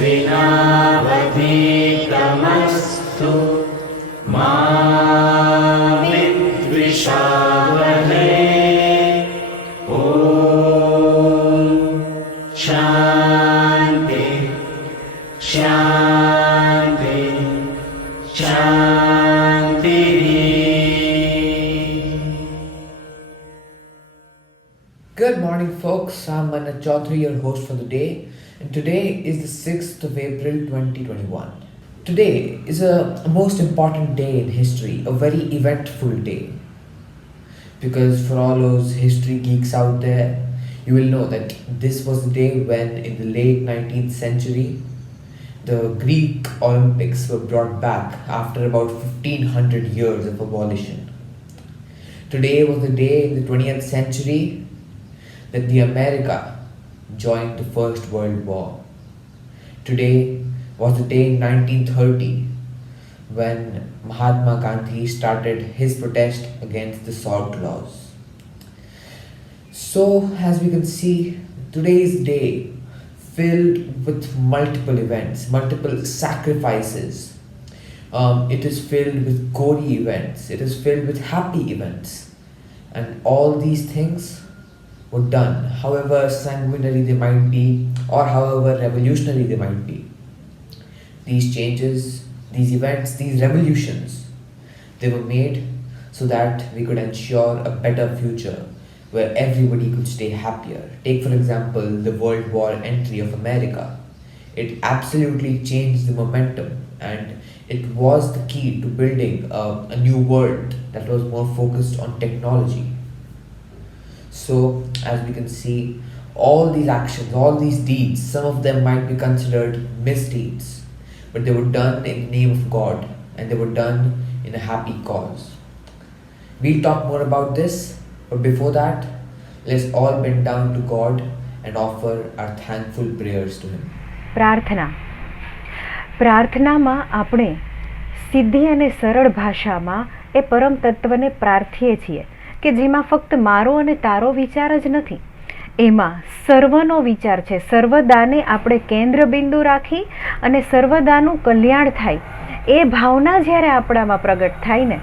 द्विनावधीतमस्तु मा विद्विषावहै। ॐ शान्ति शान्ति शान्तिः। Good morning, folks. I'm Manat Chaudhary, your host for the day, and today is the 6th of April 2021. Today is a most important day in history, a very eventful day. Because for all those history geeks out there, you will know that this was the day when, in the late 19th century, the Greek Olympics were brought back after about 1500 years of abolition. Today was the day in the 20th century that the America joined the First World War. Today was the day in 1930 when Mahatma Gandhi started his protest against the Salt Laws. So, as we can see, today's day filled with multiple events, multiple sacrifices. It is filled with gory events. It is filled with happy events. And all these things were done, however sanguinary they might be or however revolutionary they might be. These changes, these events, these revolutions, they were made so that we could ensure a better future where everybody could stay happier. Take for example the World War entry of America. It absolutely changed the momentum, and it was the key to building a new world that was more focused on technology. So, as we can see, all these actions, all these deeds, some of them might be considered misdeeds, but they were done in the name of God, and they were done in a happy cause. We'll talk more about this, but before that, let's all bend down to God and offer our thankful prayers to Him. પ્રાર્થનામાં આપણે સીધી અને સરળ ભાષામાં એ પરમ તત્વને પ્રાર્થીએ છીએ કે જેમાં ફક્ત મારો અને તારો વિચાર જ નથી, એમાં સર્વનો વિચાર છે. સર્વદાને આપણે કેન્દ્રબિંદુ રાખી અને સર્વદાનું કલ્યાણ થાય એ ભાવના જ્યારે આપણામાં પ્રગટ થાય ને,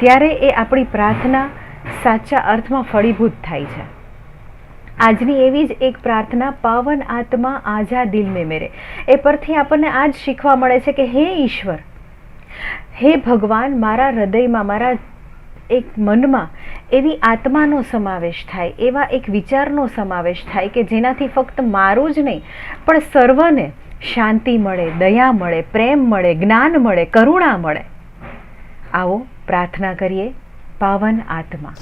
ત્યારે એ આપણી પ્રાર્થના સાચા અર્થમાં ફળીભૂત થાય છે. આજની એવી જ એક પ્રાર્થના, પાવન આત્મા આજા દિલ में मेरे, એ પરથી આપણને આજ શીખવા મળે છે કે હે ઈશ્વર, હે ભગવાન, મારા હૃદયમાં, મારા એક મનમાં એવી આત્માનો સમાવેશ થાય, એવા એક વિચારનો સમાવેશ થાય કે જેનાથી ફક્ત મારું જ નહીં પણ સર્વને શાંતિ મળે, દયા મળે, પ્રેમ મળે, જ્ઞાન મળે, કરુણા મળે. આવો પ્રાર્થના કરીએ. પાવન આત્મા.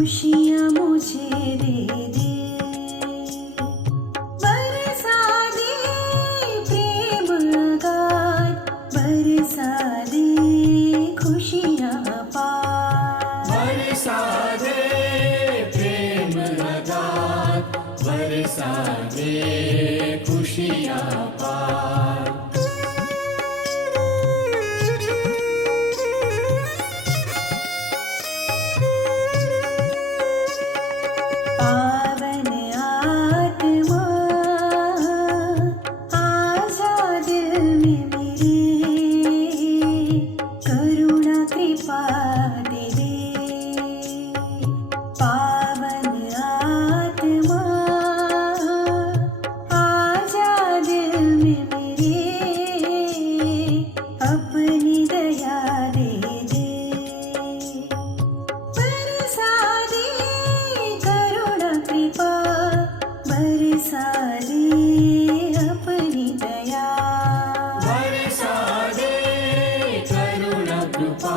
खुशियाँ मुझे दे दे, बरसा दे प्रेम अगाध, बरसा दे खुशियाँ अपार। बरसा दे प्रेम लगात, बरसा दे खुशियाँ पार। पावन आत्मा आजा दिल में मेरे, करुणा कृपा दे दे। पावन आत्मा आजा दिल में मेरे, अपनी दया दे दे। बरसा दे करुणा कृपा, बरसा दे अपनी दया। बरसा दे करुणा कृपा,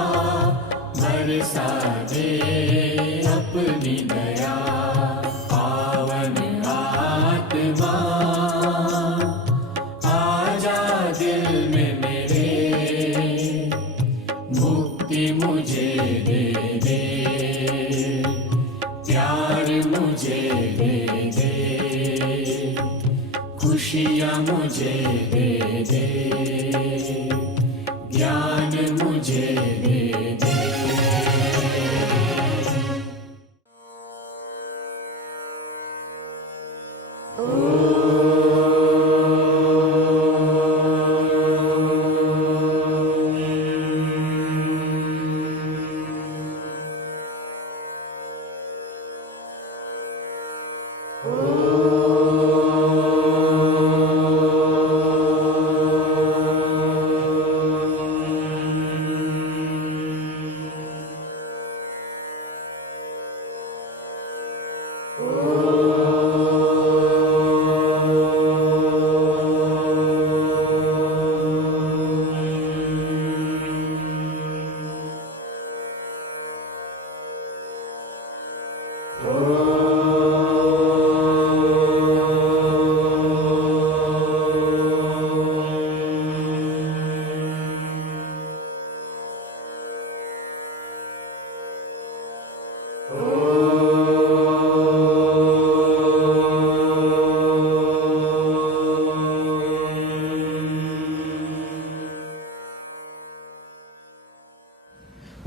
बरसा दे अपनी दया। पावन आत्मा आजा दिल में मेरे, मुक्ति मुझे दे दे, प्यार मुझे दे दे, खुशियाँ मुझे दे दे, ज्ञान मुझे दे दे।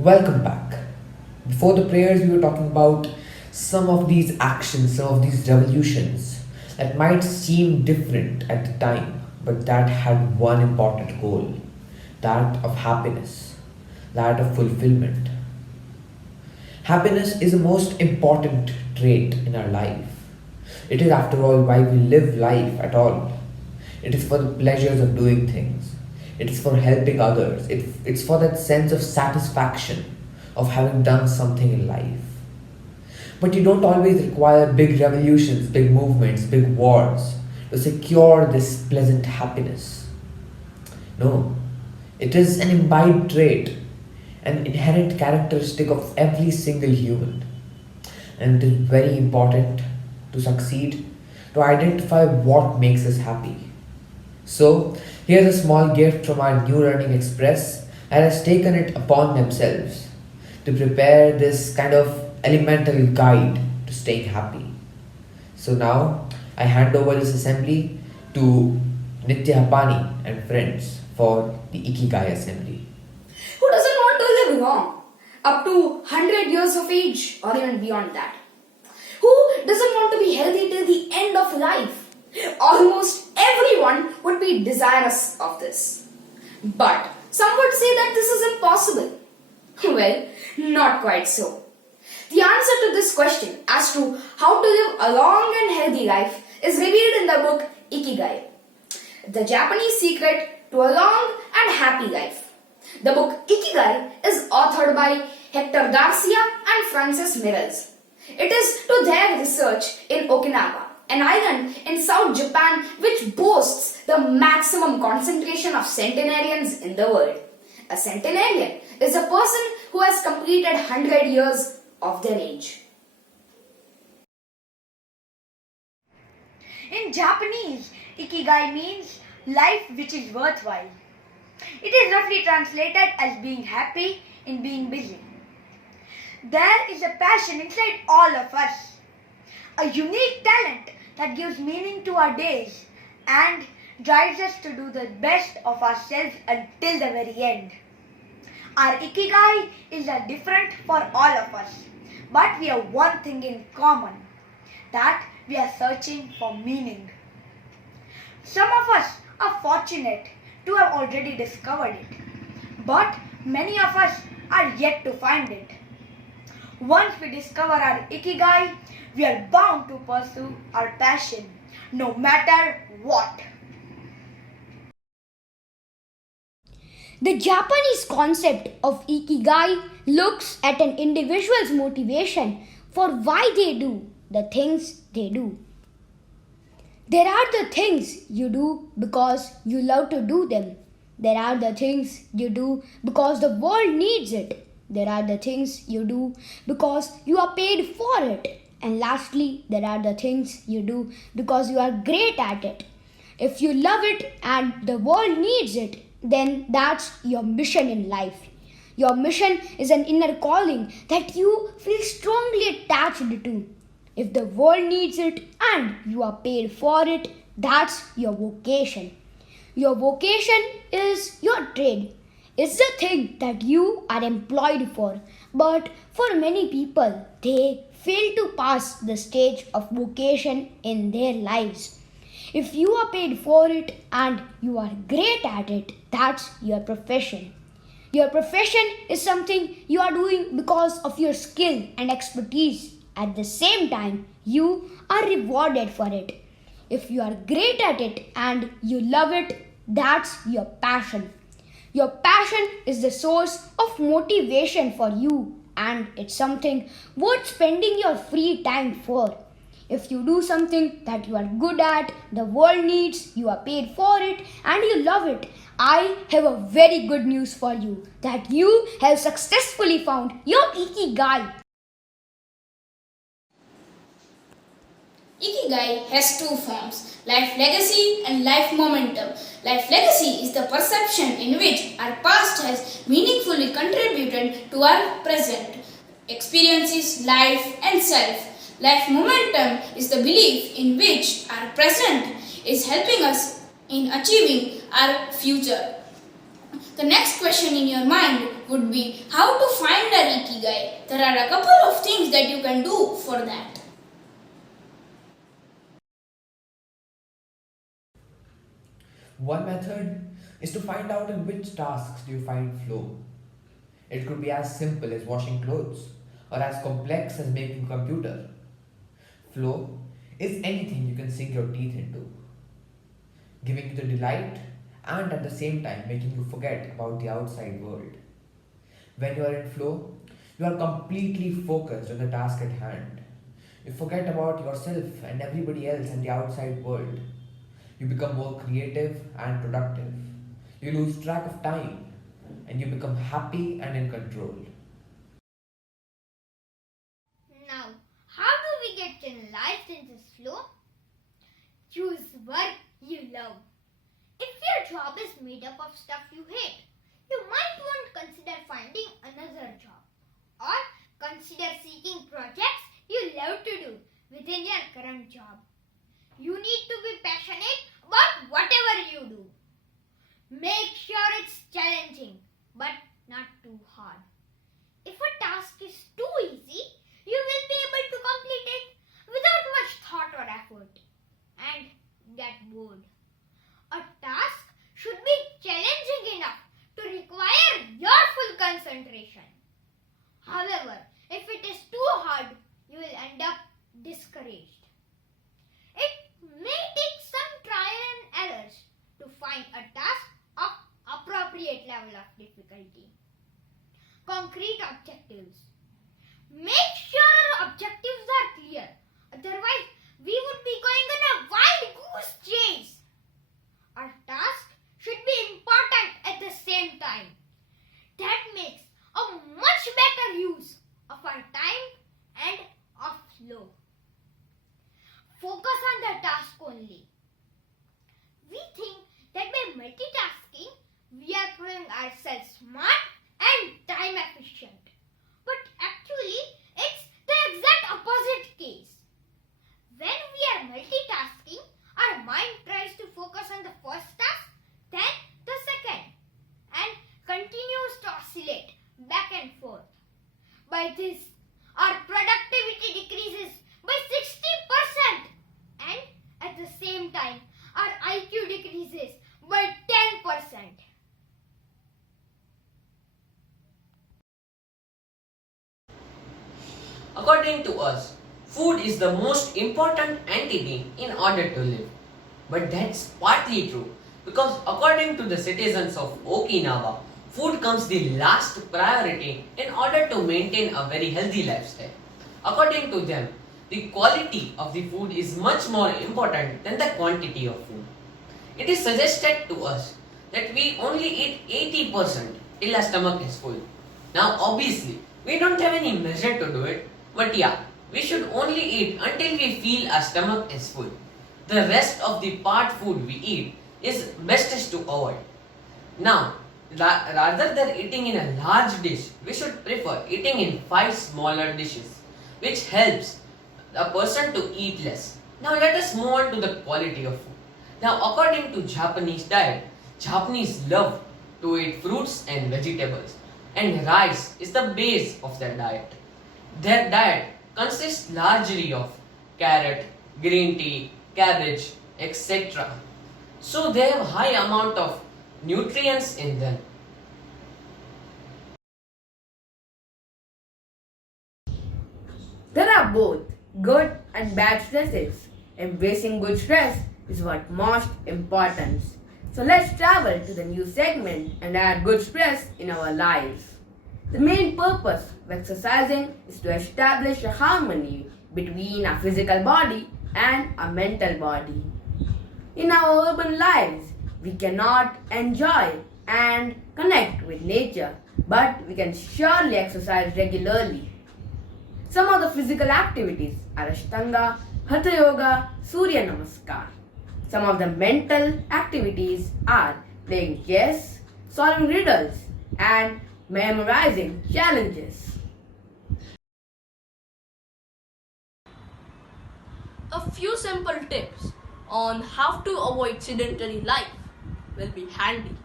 Welcome back. Before the prayers, we were talking about some of these actions, some of these revolutions that might seem different at the time, but that had one important goal, that of happiness, that of fulfillment. Happiness is the most important trait in our life. It is, after all, why we live life at all. It is for the pleasures of doing things. It is for helping others. It's for that sense of satisfaction of having done something in life. But you don't always require big revolutions, big movements, big wars to secure this pleasant happiness. No, it is an imbibed trait, an inherent characteristic of every single human. And it is very important to succeed, to identify what makes us happy. So, here's a small gift from our New Learning Express that has taken it upon themselves to prepare this kind of elemental guide to staying happy. So now, I hand over this assembly to Nitya Hapani and friends for the Ikigai assembly. Who doesn't want to live long, up to 100 years of age or even beyond that? Who doesn't want to be healthy till the end of life? Almost everyone would be desirous of this. But some would say that this is impossible. Well, not quite so. The answer to this question as to how to live a long and healthy life is revealed in the book Ikigai, the Japanese secret to a long and happy life. The book Ikigai is authored by Hector Garcia and Francis Miralles. It is to their research in Okinawa, an island in South Japan which boasts the maximum concentration of centenarians in the world. A centenarian is a person who has completed 100 years of their age. In Japanese, ikigai means life which is worthwhile. It is roughly translated as being happy in being busy. There is a passion inside all of us, a unique talent that gives meaning to our days and drives us to do the best of ourselves until the very end. Our ikigai is different for all of us, but we have one thing in common, that we are searching for meaning. Some of us are fortunate to have already discovered it, but many of us are yet to find it. Once we discover our ikigai, we are bound to pursue our passion, no matter what. The Japanese concept of ikigai looks at an individual's motivation for why they do the things they do. There are the things you do because you love to do them. There are the things you do because the world needs it. There are the things you do because you are paid for it. And lastly, there are the things you do because you are great at it. If you love it and the world needs it, then that's your mission in life. Your mission is an inner calling that you feel strongly attached to. If the world needs it and you are paid for it, that's your vocation. Your vocation is your trade. It's the thing that you are employed for. But for many people, they fail to pass the stage of vocation in their lives. If you are paid for it and you are great at it, that's your profession. Your profession is something you are doing because of your skill and expertise. At the same time, you are rewarded for it. If you are great at it and you love it, that's your passion. Your passion is the source of motivation for you, and it's something worth spending your free time for. If you do something that you are good at, the world needs, you are paid for it, and you love it, I have a very good news for you, that you have successfully found your ikigai. Ikigai has two forms, life legacy and life momentum. Life legacy is the perception in which our past has meaningfully contributed to our present experiences, life, and self. Life momentum is the belief in which our present is helping us in achieving our future. The next question in your mind would be how to find our ikigai. There are a couple of things that you can do for that. One method is to find out in which tasks do you find flow. It could be as simple as washing clothes or as complex as making a computer. Flow is anything you can sink your teeth into, giving you the delight and at the same time making you forget about the outside world. When you are in flow, you are completely focused on the task at hand. You forget about yourself and everybody else and the outside world. You become more creative and productive. You lose track of time and you become happy and in control. Now, how do we get enlightened in this flow? Choose work you love. If your job is made up of stuff you hate, you might want to consider finding another job. Or consider seeking projects you love to do within your current job. You need to be passionate about whatever you do. Make sure it's challenging, but not too hard. If a task is too easy, you will be able to complete it without much thought or effort and get bored. A task should be challenging enough to require your full concentration. However, if it is too hard, you will end up discouraged. It may take some trial and errors to find a task of appropriate level of difficulty. Concrete objectives. Make sure our objectives are clear. Otherwise, we would be going on a wild goose chase. Our task should be important at the same time. That makes a much better use of our time and of flow. Focus on the task only. We think that by multitasking, we are proving ourselves smart and time efficient. But actually, it's the exact opposite case. When we are multitasking, our mind tries to focus on the first task, then the second, and continues to oscillate back and forth. By this, our productivity decreases by 60%, and at the same time, our IQ decreases by 10%. According to us, food is the most important entity in order to live. But that's partly true because according to the citizens of Okinawa, food comes the last priority in order to maintain a very healthy lifestyle. According to them, the quality of the food is much more important than the quantity of food. It is suggested to us that we only eat 80% till our stomach is full. Now obviously, we don't have any measure to do it, but yeah, we should only eat until we feel our stomach is full. The rest of the part food we eat is bestest to avoid. Now, rather than eating in a large dish, we should prefer eating in 5 smaller dishes, which helps a person to eat less. Now let us move on to the quality of food. Now according to Japanese diet, Japanese love to eat fruits and vegetables, and rice is the base of their diet. Their diet consists largely of carrot, green tea, cabbage, etc. So they have high amount of nutrients in them. There are both good and bad stresses. Embracing good stress is what most important. So let's travel to the new segment and add good stress in our lives. The main purpose of exercising is to establish a harmony between our physical body and our mental body. In our urban lives, we cannot enjoy and connect with nature, but we can surely exercise regularly. Some of the physical activities are Ashtanga, Hatha Yoga, Surya Namaskar. Some of the mental activities are playing chess, solving riddles, and memorizing challenges. A few simple tips on how to avoid sedentary life will be handy.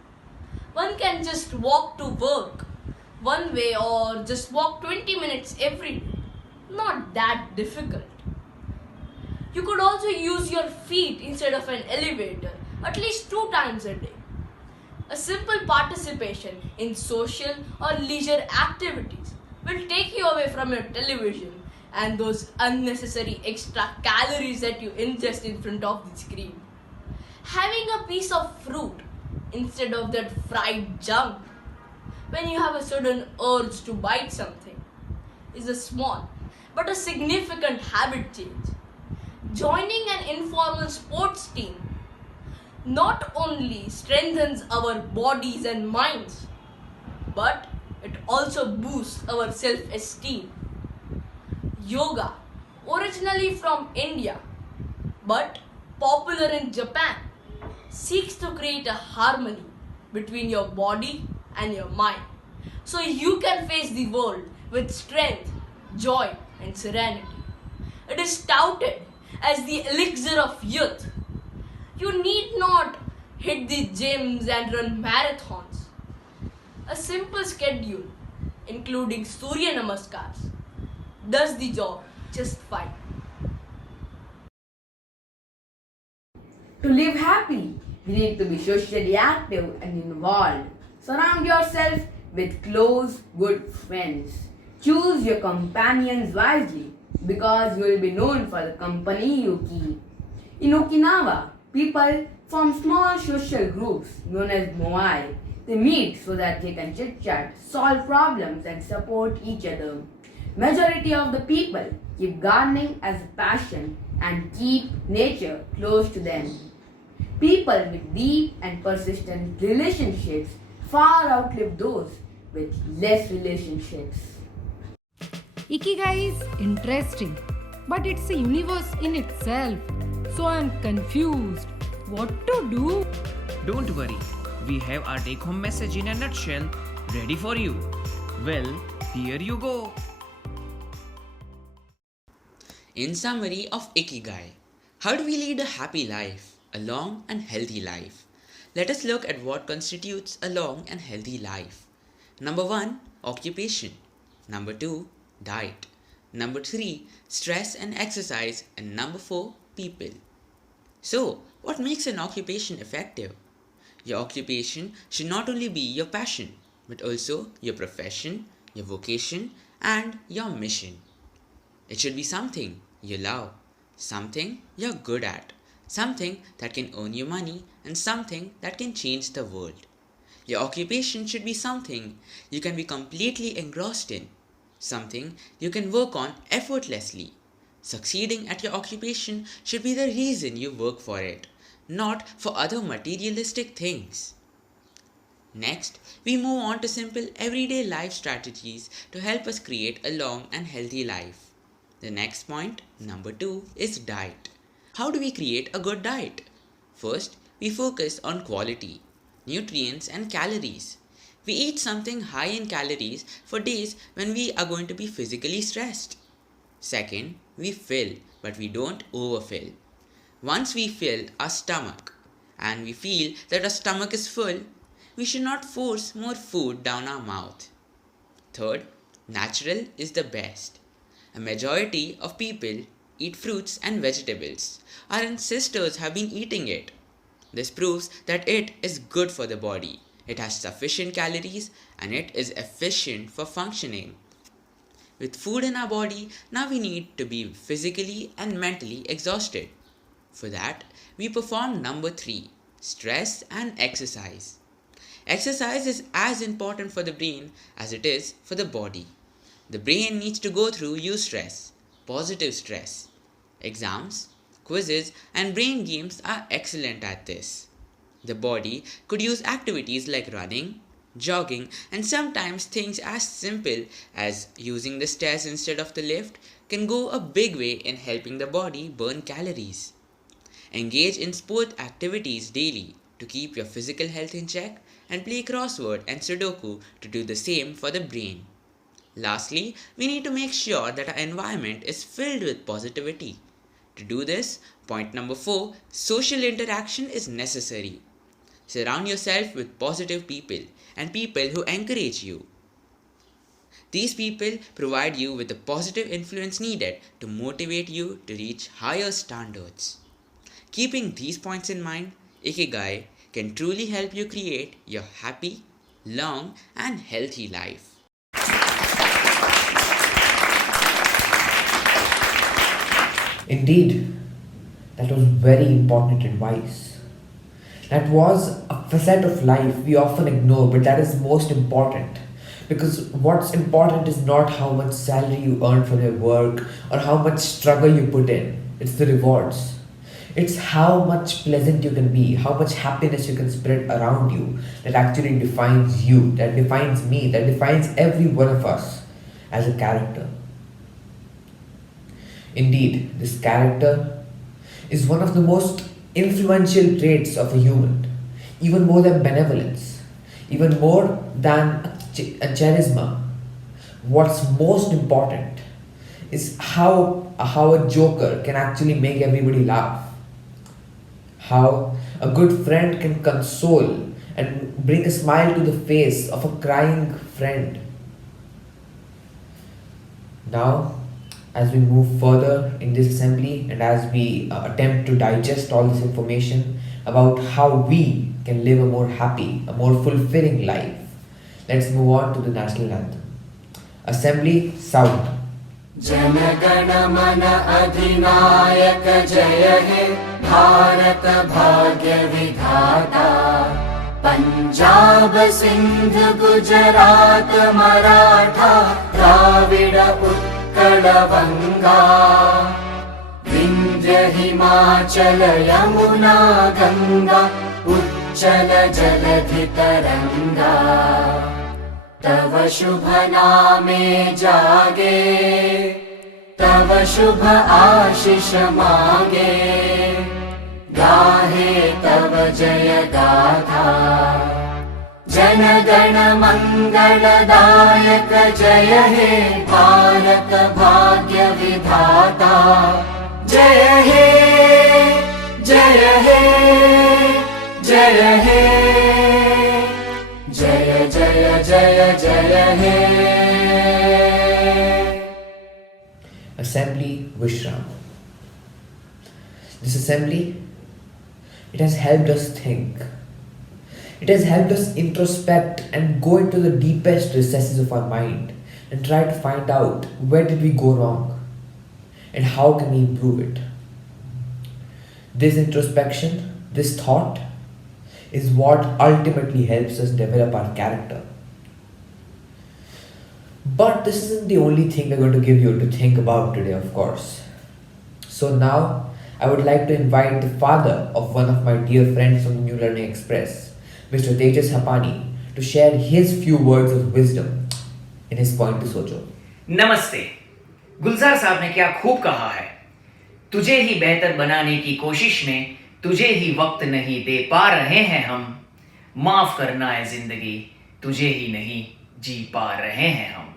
One can just walk to work one way or just walk 20 minutes every day. Not that difficult. You could also use your feet instead of an elevator at least 2 times a day. A simple participation in social or leisure activities will take you away from your television and those unnecessary extra calories that you ingest in front of the screen. Having a piece of fruit instead of that fried junk when you have a sudden urge to bite something is a small but a significant habit change. Joining an informal sports team not only strengthens our bodies and minds, but it also boosts our self-esteem. Yoga, originally from India, but popular in Japan, seeks to create a harmony between your body and your mind, so you can face the world with strength, joy, and serenity. It is touted as the elixir of youth. You need not hit the gyms and run marathons. A simple schedule, including Surya Namaskars, does the job just fine. To live happily, you need to be socially active and involved. Surround yourself with close, good friends. Choose your companions wisely because you will be known for the company you keep. In Okinawa, people form small social groups known as moai. They meet so that they can chit-chat, solve problems and support each other. Majority of the people keep gardening as a passion and keep nature close to them. People with deep and persistent relationships far outlive those with less relationships. Ikigai is interesting, but it's a universe in itself. So I'm confused. What to do? Don't worry, we have our take home message in a nutshell ready for you. Well, here you go. In summary of Ikigai, how do we lead a happy life, a long and healthy life? Let us look at what constitutes a long and healthy life. Number 1, occupation. Number 2, diet. Number 3, stress and exercise. And number 4, people. So, what makes an occupation effective? Your occupation should not only be your passion, but also your profession, your vocation, and your mission. It should be something you love, something you're good at, something that can earn you money, and something that can change the world. Your occupation should be something you can be completely engrossed in, something you can work on effortlessly. Succeeding at your occupation should be the reason you work for it, not for other materialistic things. Next, we move on to simple everyday life strategies to help us create a long and healthy life. The next point, number 2, is diet. How do we create a good diet? First, we focus on quality, nutrients and calories. We eat something high in calories for days when we are going to be physically stressed. Second, we fill, but we don't overfill. Once we fill our stomach and we feel that our stomach is full, we should not force more food down our mouth. Third, natural is the best. A majority of people eat fruits and vegetables. Our ancestors have been eating it. This proves that it is good for the body. It has sufficient calories and it is efficient for functioning. With food in our body, now we need to be physically and mentally exhausted. For that, we perform number 3, stress and exercise. Exercise is as important for the brain as it is for the body. The brain needs to go through eustress, positive stress. Exams, quizzes, and brain games are excellent at this. The body could use activities like running, jogging, and sometimes things as simple as using the stairs instead of the lift can go a big way in helping the body burn calories. Engage in sport activities daily to keep your physical health in check, and play crossword and Sudoku to do the same for the brain. Lastly, we need to make sure that our environment is filled with positivity. To do this, point number 4, social interaction is necessary. Surround yourself with positive people and people who encourage you. These people provide you with the positive influence needed to motivate you to reach higher standards. Keeping these points in mind, Ikigai can truly help you create your happy, long, and healthy life. Indeed, that was very important advice. That was a facet of life we often ignore, but that is most important. Because what's important is not how much salary you earn from your work or how much struggle you put in. It's the rewards. It's how much pleasant you can be, how much happiness you can spread around you that actually defines you, that defines me, that defines every one of us as a character. Indeed, this character is one of the most influential traits of a human, even more than benevolence, even more than a charisma. What's most important is how a joker can actually make everybody laugh, how a good friend can console and bring a smile to the face of a crying friend. Now, as we move further in this assembly and as we attempt to digest all this information about how we can live a more happy, a more fulfilling life, let's move on to the national anthem. Assembly, sound. जनगण मन अधिनायक जय हे भारत भाग्य विधाता पंजाब सिंध गुजरात मराठा द्राविड उत्कल बंगा विंध्य हिमाचल यमुना गंगा उच्चल जलधि तरंगा तव शुभ नामे जागे तव शुभ आशीष मांगे गाहे तव जय गाथा। जनगण मंगलदायक जय हे भारत भाग्य विधाता। जय हे जय हे जय हे जय जय जय जय हे। Assembly Vishram. This assembly, it has helped us think. It has helped us introspect and go into the deepest recesses of our mind and try to find out where did we go wrong and how can we improve it. This introspection, this thought, is what ultimately helps us develop our character. But this isn't the only thing we're going to give you to think about today, of course. So now, I would like to invite the father of one of my dear friends from the New Learning Express, Mr. Tejas Hapani, to share his few words of wisdom in his Point to Socho. नमस्ते। गुलजार साहब ने क्या खूब कहा है, तुझे ही बेहतर बनाने की कोशिश में तुझे ही वक्त नहीं दे पा रहे हैं हम। माफ करना है जिंदगी, तुझे ही नहीं जी पा रहे हैं हम।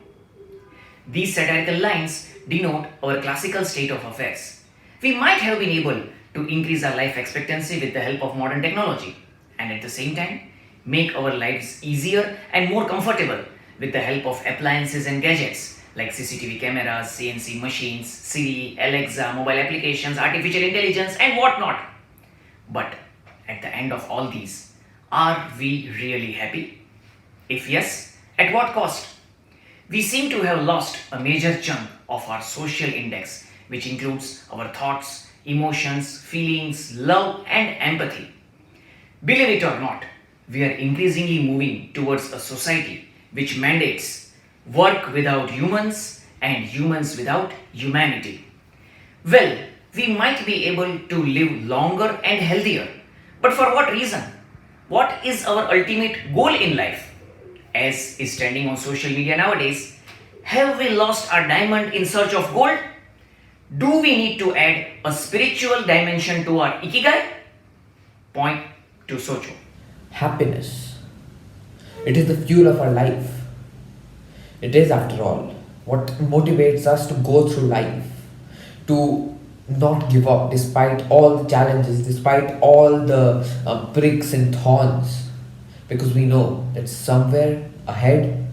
These satirical lines denote our classical state of affairs. We might have been able to increase our life expectancy with the help of modern technology, and at the same time make our lives easier and more comfortable with the help of appliances and gadgets like CCTV cameras, CNC machines, Siri, Alexa, mobile applications, artificial intelligence, and whatnot. But at the end of all these, are we really happy? If yes, at what cost? We seem to have lost a major chunk of our social index, which includes our thoughts, emotions, feelings, love, and empathy. Believe it or not, we are increasingly moving towards a society which mandates work without humans and humans without humanity. Well, we might be able to live longer and healthier, but for what reason? What is our ultimate goal in life? As is trending on social media nowadays, have we lost our diamond in search of gold? Do we need to add a spiritual dimension to our ikigai? Point to Socho. Happiness. It is the fuel of our life. It is, after all, what motivates us to go through life, to not give up despite all the challenges, despite all the pricks and thorns, because we know that somewhere ahead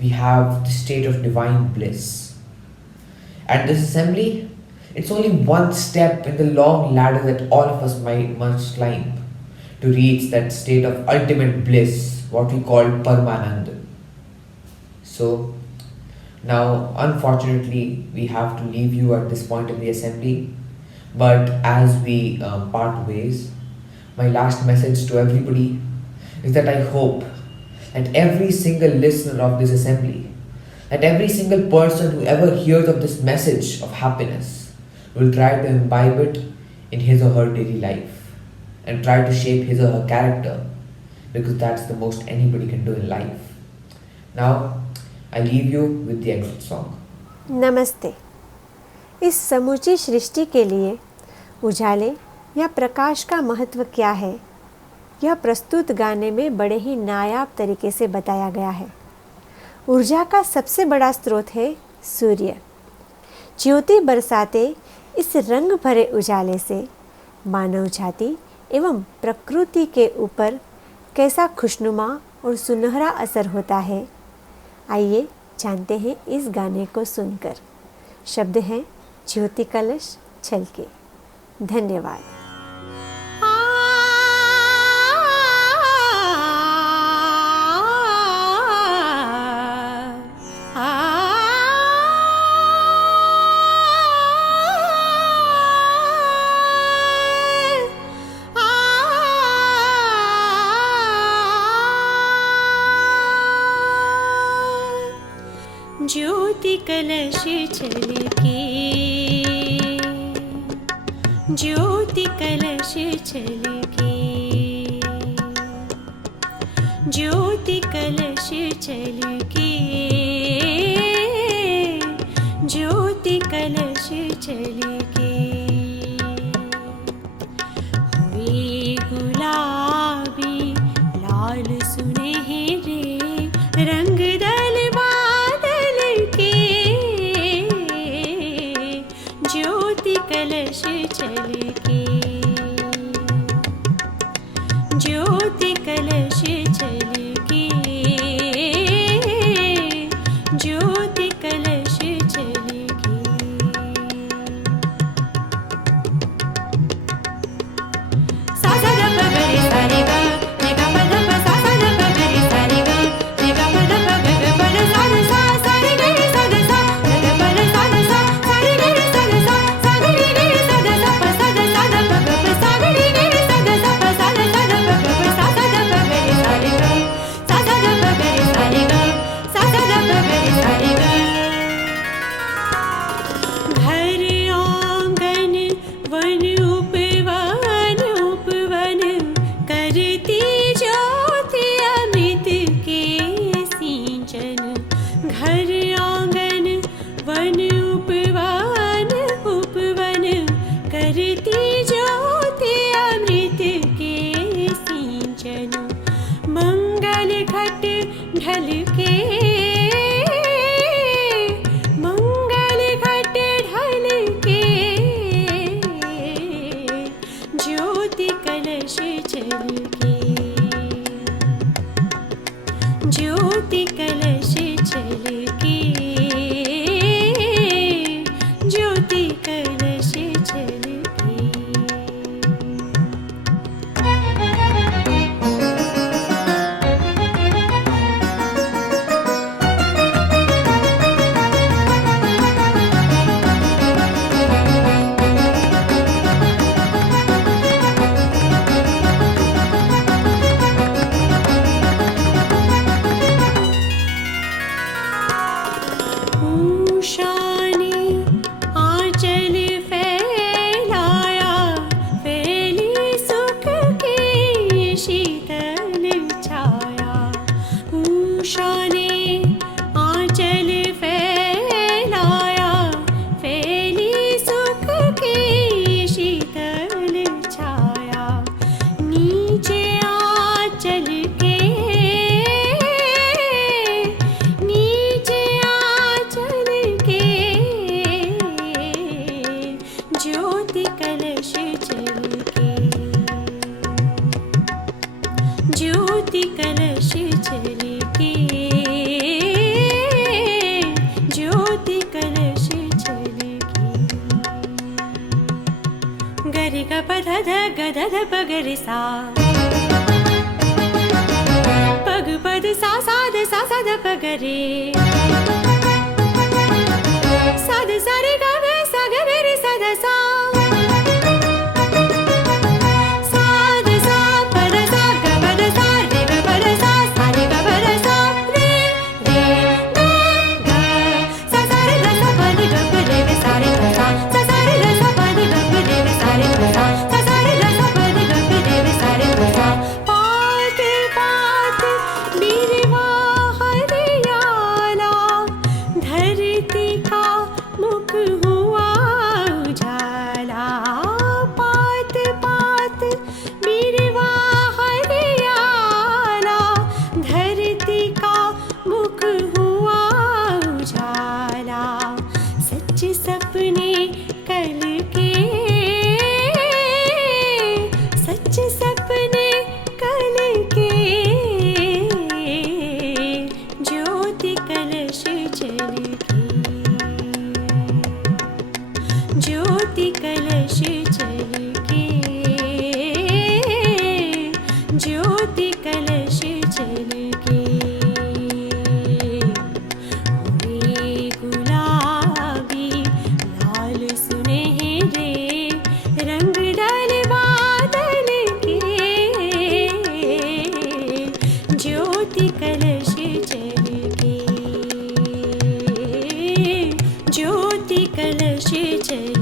we have the state of divine bliss. And this assembly, it's only one step in the long ladder that all of us must climb to reach that state of ultimate bliss, what we call Paramananda. So now, unfortunately, we have to leave you at this point in the assembly. But as we part ways, my last message to everybody is that I hope that every single listener of this assembly, that every single person who ever hears of this message of happiness will try to imbibe it in his or her daily life and try to shape his or her character, because that's the most anybody can do in life. Now, I leave you with the exit song. नमस्ते। इस समूची सृष्टि के लिए उजाले या प्रकाश का महत्व क्या है, यह प्रस्तुत गाने में बड़े ही नायाब तरीके से बताया गया है। ऊर्जा का सबसे बड़ा स्रोत है सूर्य। ज्योति बरसाते इस रंग भरे उजाले से मानव जाति एवं प्रकृति के ऊपर कैसा खुशनुमा और सुनहरा असर होता है, आइए जानते हैं इस गाने को सुनकर। शब्द हैं ज्योति कलश छलके। धन्यवाद। ज्योति कलश छलके, ज्योति कलश छलके, ज्योति कलश छलके, ज्योति कलश छलके। ज्योति कलश चल के, ज्योति कलश चल के, ज्योति कलश चल के। सा सा ग प ग रे सा रे ग रे ग प ध प सा सा ग प ग रे सा रे ग रे ग प ध प ग ग प ध सा ध सा सा रे ग रे सा ध सा ग ग प ध सा ध सा सा रे ग रे सा ध सा सा ग रे ग रे सा ध सा प सा ध सा ध प ग प सा ग रे ग रे सा ध सा प सा ध सा ध प ग प सा सा ग प ग रे सा रे ग सा सा ग प ग रे सा रे ग सा सा ग प ग रे सा रे ग। घर आंगन वन उपवन उपवन करती ज्योति अमृत के सिंचन। घर आंगन वन उपवन उपवन करती ज्योति अमृत के सिंचन। मंगल घट ढल के, मंगल घट ढल के, ज्योति कलश चल के, ज्योति कलश चल के, ज्योति कलश चल के। उषा ने आंचल फैलाया, फैली सुख की शीतल छाया। उषा ने आंचल फैलाया, फैली सुख की शीतल छाया। नीचे आंचल के, नीचे आंचल के, ज्योति कलश चल के, ज्योति कलश चल के, ज्योति कलश चल के। गरि ग प ध ध ग ध ध प ग रे सा, पग पद सा सा ध प ग रे, सा ध सा रे ग ग सा ग रे रे सा ध सा, सा ध सा प ध सा ग प ध सा रे ग प ध सा सा रे ग प ध सा रे रे ग ग सा सा रे ग सा प ध ग प रे रे सा रे ग सा सा सा रे ग सा प ध ग प रे रे सा रे ग सा सा सा रे ग सा प ध ग प रे रे सा रे ग सा। पात पात बिरवा हरियाला, धरती का मुख हुआ उजाला। पात पात बिरवा हरियाला, धरती का मुख हुआ उजाला। सच सपने कल के, सच सपने कल के, ज्योति कलश चल के, ज्योति कलश चल के, ज्योति कलश चल के। हुए गुलाबी लाल सुनहरे रंग ढल बादल के, ज्योति कलश चल के, ज्योति कलश चल